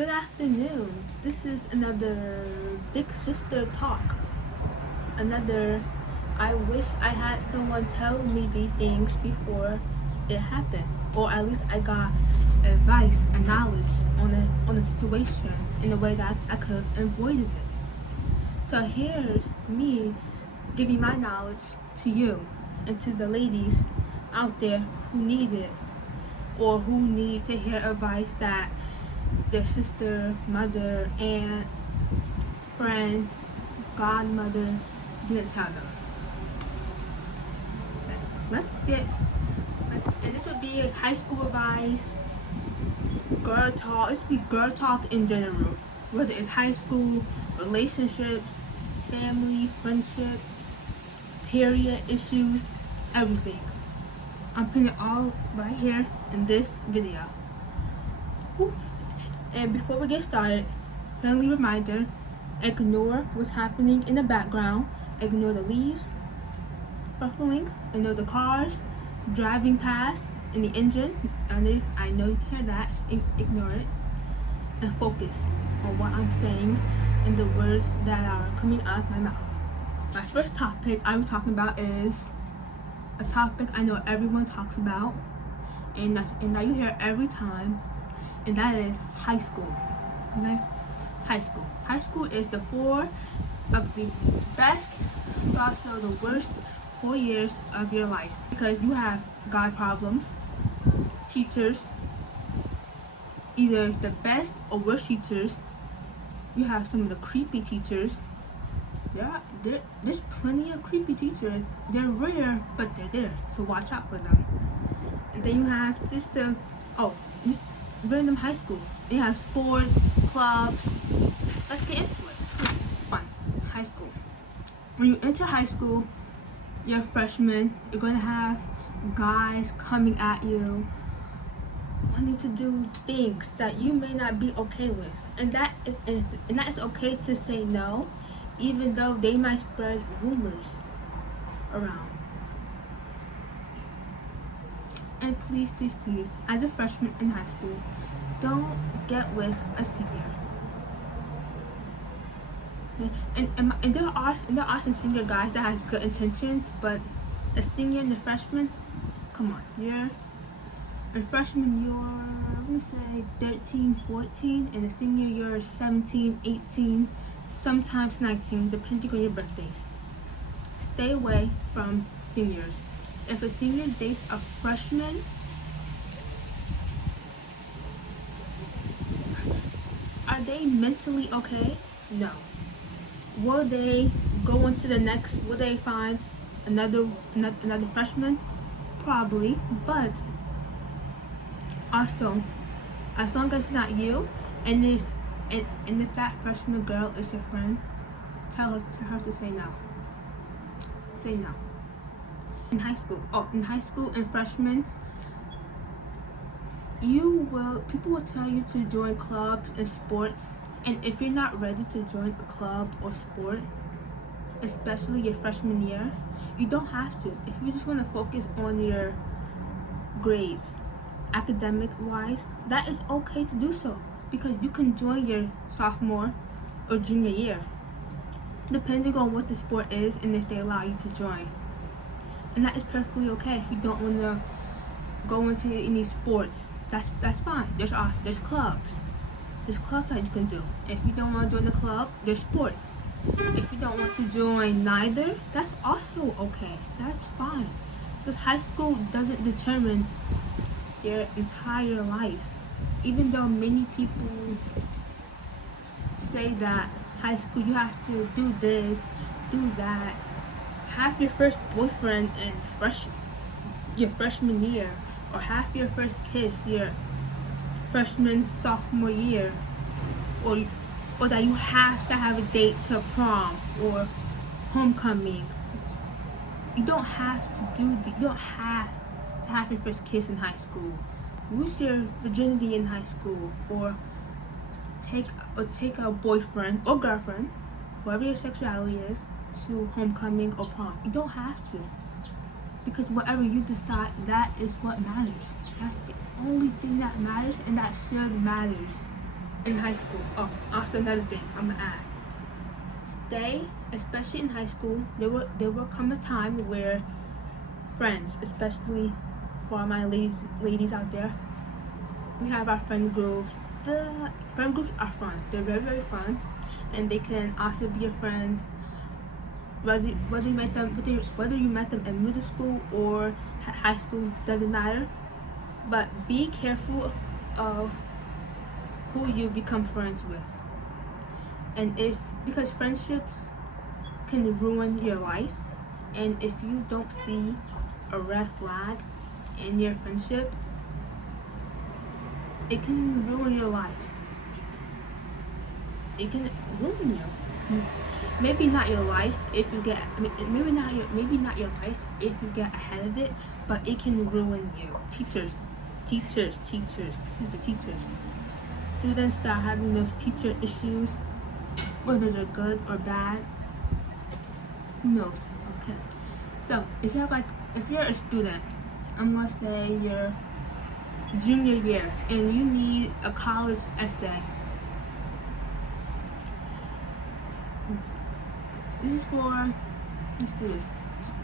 Good afternoon. This is another Big Sister talk. Another, I wish I had someone tell me these things before it happened. Or at least I got advice and knowledge on a situation in a way that I could have avoided it. So here's me giving my knowledge to you and to the ladies out there who need it or who need to hear advice that their sister, mother, aunt, friend, godmother didn't tell them. Let's get, and this would be high school advice, girl talk. This would be girl talk in general, whether it's high school, relationships, family, friendship, period issues, everything. I'm putting it all right here in this video. Woo. And before we get started, friendly reminder, ignore what's happening in the background. Ignore the leaves ruffling, ignore the cars driving past and the engine. I know you can hear that. Ignore it and focus on what I'm saying and the words that are coming out of my mouth. My first topic I'm talking about is a topic I know everyone talks about and that you hear every time, and that is high school. Okay? High school. High school is the four of the best, but also the worst 4 years of your life because you have God problems, teachers, either the best or worst teachers. You have some of the creepy teachers. There's plenty of creepy teachers. They're rare, but they're there, so watch out for them. And then you have just random high school. They have sports, clubs. Let's get into it. Fun. High school. When you enter high school, you're a freshman. You're gonna have guys coming at you, wanting to do things that you may not be okay with, and that is okay to say no, even though they might spread rumors around. And please, as a freshman in high school, don't get with a senior. And there are some senior guys that have good intentions, but a senior and a freshman, come on, you're a freshman, you're, I'm gonna say 13, 14, and a senior, you're 17, 18, sometimes 19, depending on your birthdays. Stay away from seniors. If a senior dates a freshman, are they mentally okay? No. Will they go into the next, will they find another freshman? Probably, but also, as long as it's not you, and if that freshman girl is your friend, tell her to say no. Say no. In high school and freshmen, people will tell you to join clubs and sports, and if you're not ready to join a club or sport, especially your freshman year, you don't have to. If you just want to focus on your grades, academic wise, that is okay to do so, because you can join your sophomore or junior year, depending on what the sport is and if they allow you to join. And that is perfectly okay. If you don't want to go into any sports, that's fine. There's clubs. There's clubs that you can do. If you don't want to join the club, there's sports. If you don't want to join neither, that's also okay. That's fine. Because high school doesn't determine your entire life. Even though many people say that high school you have to do this, do that, have your first boyfriend in your freshman year, or have your first kiss your freshman sophomore year, or that you have to have a date to prom or homecoming. You don't have to have your first kiss in high school. Lose your virginity in high school, or take a boyfriend or girlfriend, whatever your sexuality is, to homecoming or prom. You don't have to, because whatever you decide, that is what matters. That's the only thing that matters, and that should matters. in high school. Oh, also another thing I'm gonna add. Stay, especially in high school, there will come a time where friends, especially for my ladies out there, we have our friend groups. The friend groups are fun. They're very, very fun, and they can also be your friends. Whether you met them in middle school or high school, doesn't matter. But be careful of who you become friends with, and if because friendships can ruin your life, and if you don't see a red flag in your friendship, it can ruin your life. It can ruin you. Maybe not your life if you get. Maybe not your life if you get ahead of it, but it can ruin you. Teachers. This is for teachers. Students that are having those teacher issues, whether they're good or bad, who knows? Okay. So if you're a student, I'm gonna say your junior year, and you need a college essay. This is for, let's do this.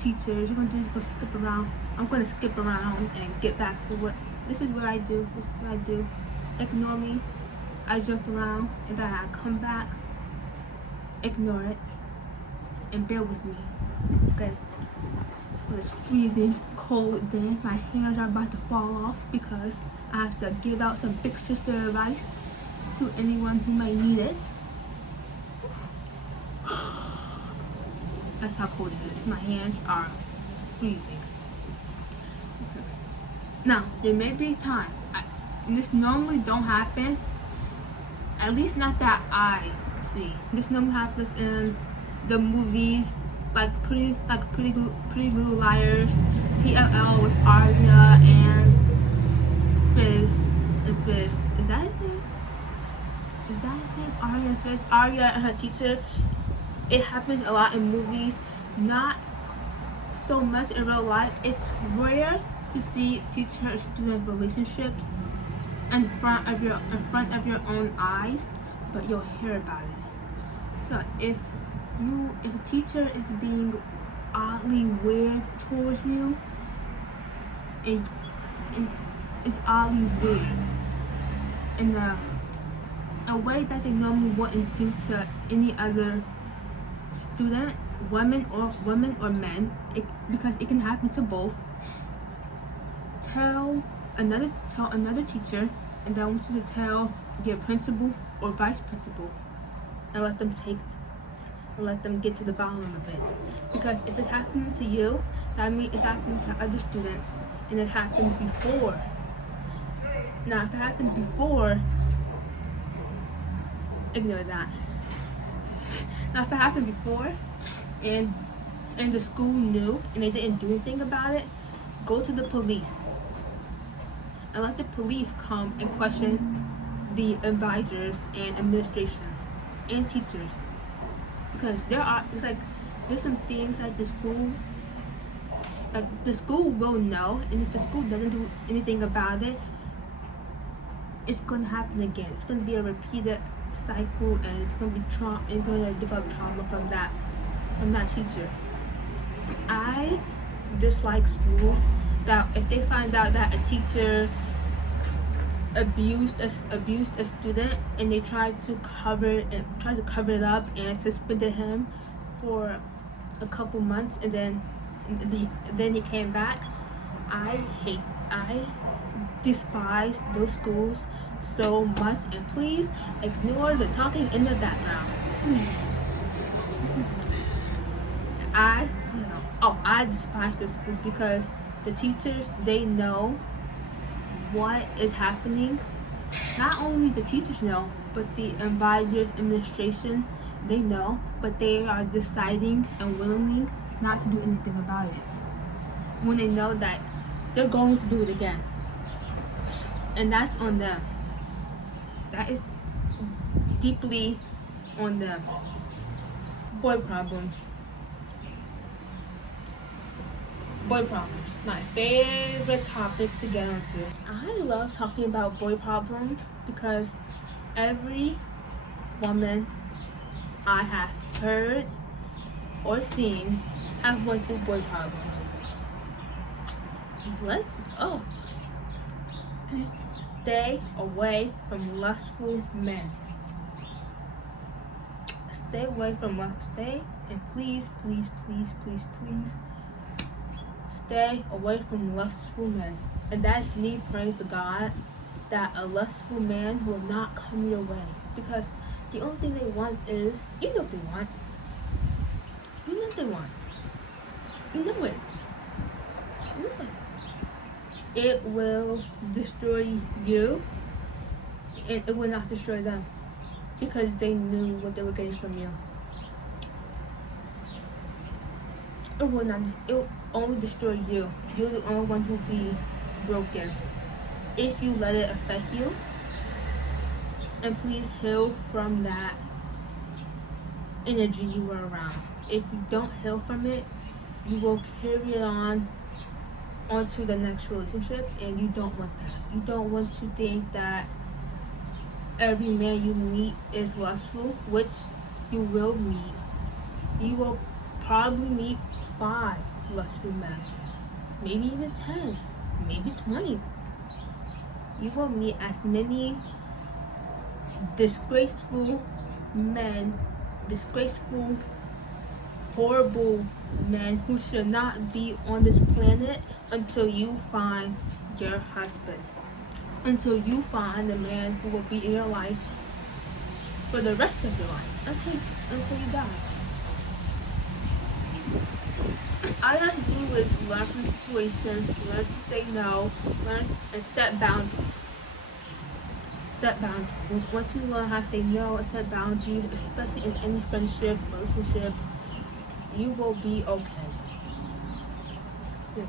Teachers, you're gonna do is go skip around. I'm gonna skip around and get back to what. This is what I do. Ignore me. I jump around and then I come back. Ignore it and bear with me. Okay. It's freezing cold day. My hands are about to fall off because I have to give out some big sister advice to anyone who might need it. That's how cold it is. My hands are freezing. Okay. Now, there may be time. This normally don't happen. At least not that I see. This normally happens in the movies, like Pretty Little Liars, PLL with Arya and Fizz. Is that his name? Arya and Fizz. Arya and her teacher. It happens a lot in movies, not so much in real life. It's rare to see teacher-student relationships in front of your own eyes, but you'll hear about it. So if a teacher is being oddly weird towards you, and it's oddly weird in a way that they normally wouldn't do to any other student, women or men, because it can happen to both. Tell another teacher, and then I want you to tell your principal or vice principal, and let them get to the bottom of it. Because if it's happening to you, that means it's happening to other students, and it happened before. Now, if it happened before, ignore that. Now, if it happened before, and the school knew and they didn't do anything about it, go to the police and let the police come and question the advisors and administration and teachers, because there's some things that the school will know, and if the school doesn't do anything about it, it's going to happen again. It's going to be a repeated cycle, and it's going to develop trauma from that teacher. I dislike schools that if they find out that a teacher abused a student and they tried to cover it up and suspended him for a couple months, and then he came back. I despise those schools so much, and please ignore the talking in the background. Please. I despise those schools because the teachers, they know what is happening. Not only the teachers know, but the advisors, administration, they know, but they are deciding and willing not to do anything about it when they know that they're going to do it again. And that's on them. That is deeply on them. Boy problems. My favorite topic to get into. I love talking about boy problems because Every woman I have heard or seen have went through boy problems. Let's stay away from lustful men. Stay away from stay and please stay away from lustful men. And that's me praying to God that a lustful man will not come your way, because the only thing they want is, you know what they want. You know what they want. You know it. You know it. It will destroy you, and it will not destroy them, because they knew what they were getting from you. It will only destroy you. You're the only one who will be broken if you let it affect you. And please heal from that energy you were around. If you don't heal from it, you will carry it onto the next relationship, and you don't want that. You don't want to think that every man you meet is lustful, which you will meet. You will probably meet 5 lustful men, maybe even 10, maybe 20. You will meet as many disgraceful men, disgraceful, horrible men who should not be on this planet until you find your husband. Until you find the man who will be in your life for the rest of your life, until you die. All you have to do is learn from the situation, learn to say no, learn and set boundaries. Set boundaries. Once you learn how to say no and set boundaries, especially in any friendship, relationship, you will be okay. Yeah.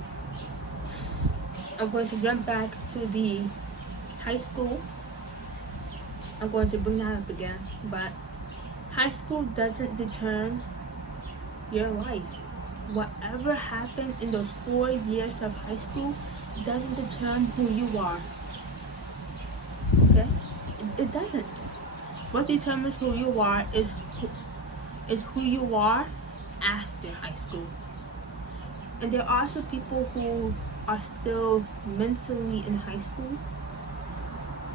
I'm going to jump back to the high school. I'm going to bring that up again, but high school doesn't determine your life. Whatever happened in those 4 years of high school doesn't determine who you are. Okay? It doesn't. What determines who you are is who you are after high school. And there are also people who are still mentally in high school.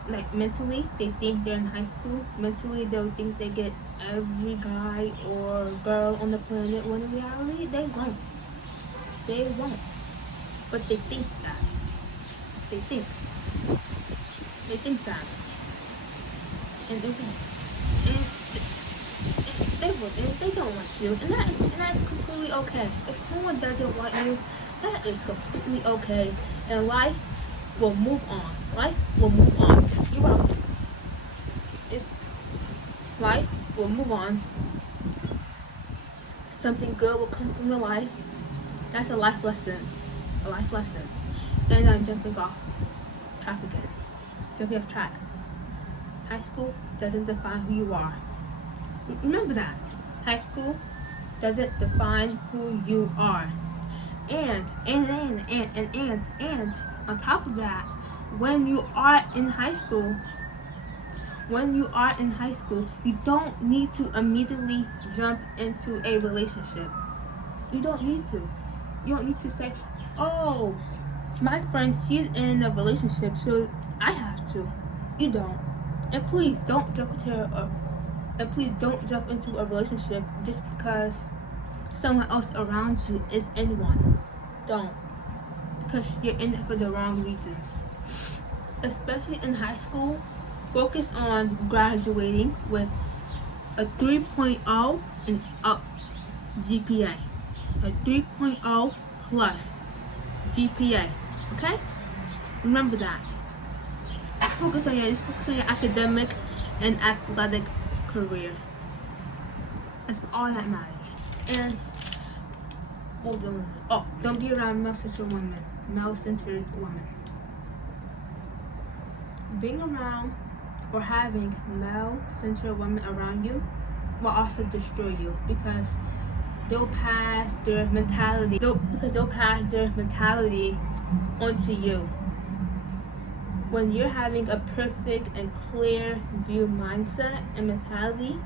Like mentally, they think they're in high school. Mentally, they'll think they get every guy or girl on the planet, when in reality, they won't. They won't. But they think that. They think that. And they won't. And they won't. And they don't want you. And that is completely okay. If someone doesn't want you, that is completely okay. And life will move on. Life will move on. You are. Life will move on. Something good will come from your life. That's a life lesson. A life lesson. And I'm jumping off track again. Jumping off track. High school doesn't define who you are. Remember that. High school doesn't define who you are. And on top of that, when you are in high school, you don't need to immediately jump into a relationship. You don't need to. You don't need to say, oh, my friend, she's in a relationship, so I have to. You don't. And please don't jump into a relationship just because someone else around you is in one. Don't. Because you're in it for the wrong reasons. Especially in high school, focus on graduating with a 3.0 and up GPA. A 3.0 plus GPA. Okay? Remember that. Focus on your academic and athletic career. That's all that matters. And don't be around male-centered women. Being around or having male-centered women around you will also destroy you, because they'll pass their mentality. They'll pass their mentality onto you. when you're having a perfect and clear view mindset and mentality,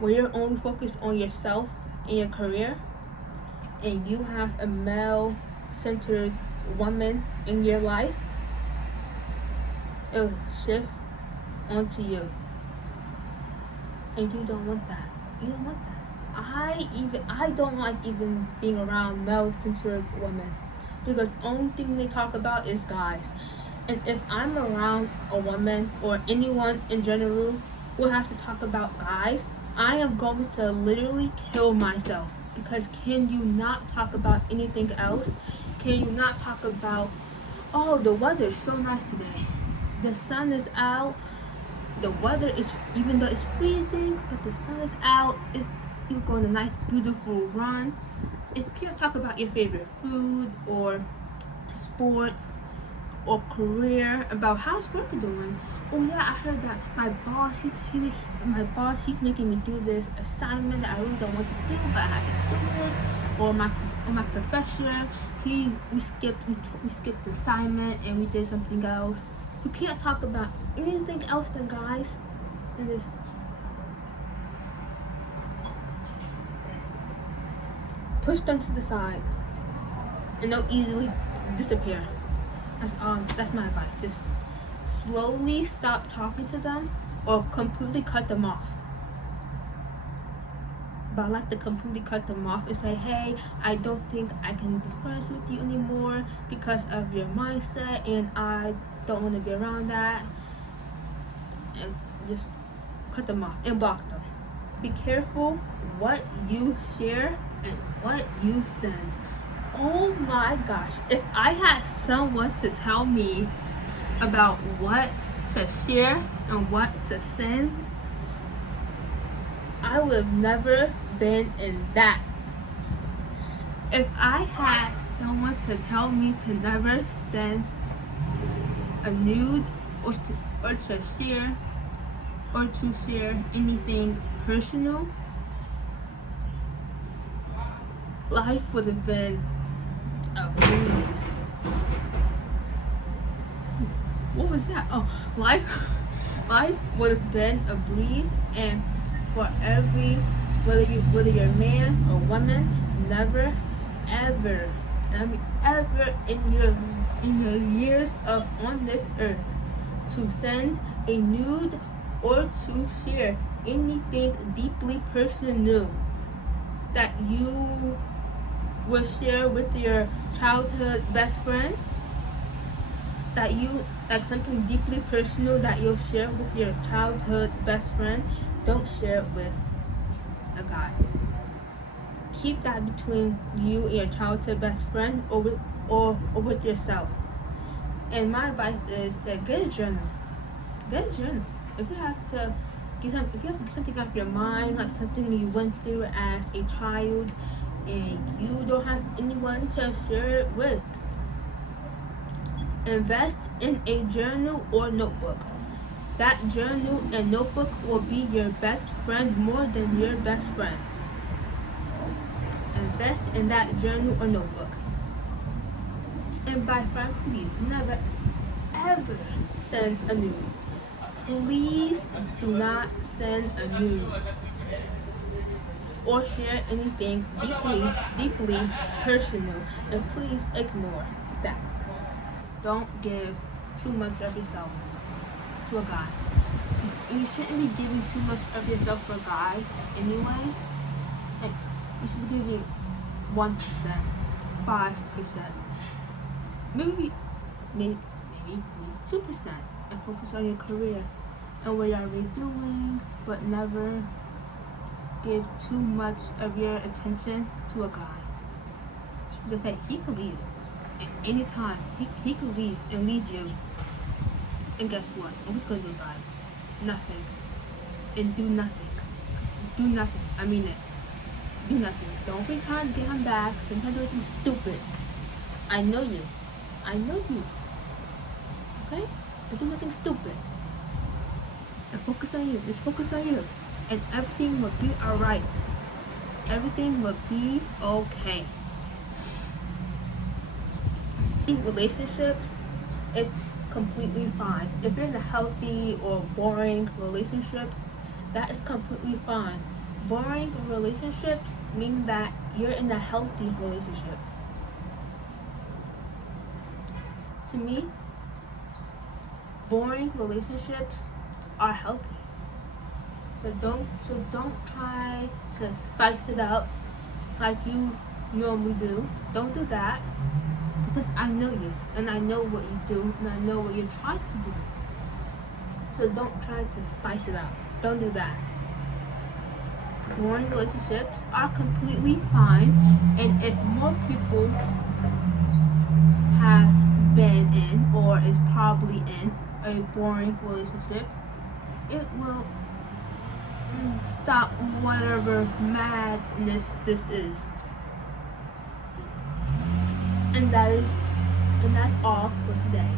where you're only focused on yourself and your career, and you have a male-centered woman in your life, it'll shift onto you. And you don't want that. You don't want that. I don't like even being around male-centered women, because the only thing they talk about is guys. And if I'm around a woman or anyone in general who has to talk about guys, I am going to literally kill myself. Because can you not talk about anything else? Can you not talk about, oh, the weather is so nice today. The sun is out. The weather is, even though it's freezing, but the sun is out. You go on a nice, beautiful run. If you can't talk about your favorite food or sports or career, about how's work doing. Oh yeah, I heard that my boss, he's making me do this assignment that I really don't want to do, but I have to do it. Or my professor, we skipped the assignment and we did something else. You can't talk about anything else than guys, and just push them to the side, and they'll easily disappear. That's my advice. Just slowly stop talking to them or completely cut them off. But I like to completely cut them off and say, hey, I don't think I can be friends with you anymore because of your mindset, and I don't want to be around that. And just cut them off and block them. Be careful what you share and what you send. Oh my gosh, if I had someone to tell me about what to share and what to send, I would have never been in that. If I had someone to tell me to never send a nude or to share anything personal, life would have been a breeze. What was that? Oh, life would have been a breeze, and for every, whether you're a man or woman, never ever, ever in your years of on this earth, to send a nude or to share anything deeply personal that you will share with your childhood best friend, like something deeply personal that you'll share with your childhood best friend, don't share it with a guy. Keep that between you and your childhood best friend, or with yourself. And my advice is to get a journal. Get a journal. If you have to get something off your mind, like something you went through as a child, and you don't have anyone to share it with, invest in a journal or notebook. That journal and notebook will be your best friend more than your best friend. Invest in that journal or notebook. And by friend, please never ever send a nude. Please do not send a nude or share anything deeply personal, and please ignore that. Don't give too much of yourself to a guy. And you shouldn't be giving too much of yourself to a guy anyway. And you should be giving 1%, 5%, maybe 2%, and focus on your career and what you're already doing, but never give too much of your attention to a guy. Because hey, he could leave at any time. He could leave and leave you. And guess what? And what's gonna do about it? Nothing. And do nothing. Do nothing. I mean it. Do nothing. Don't be trying to get him back. Don't try to do anything stupid. I know you. I know you. Okay? Don't do nothing stupid. And focus on you. Just focus on you. And everything will be alright. Everything will be okay. Relationships is completely fine. If you're in a healthy or boring relationship, that is completely fine. Boring relationships mean that you're in a healthy relationship. To me, boring relationships are healthy. So don't try to spice it up like you normally do. Don't do that, because I know you and I know what you do and I know what you're trying to do. So don't try to spice it up. Don't do that. Boring relationships are completely fine, and if more people have been in or is probably in a boring relationship, it will stop whatever madness this is. And that's all for today.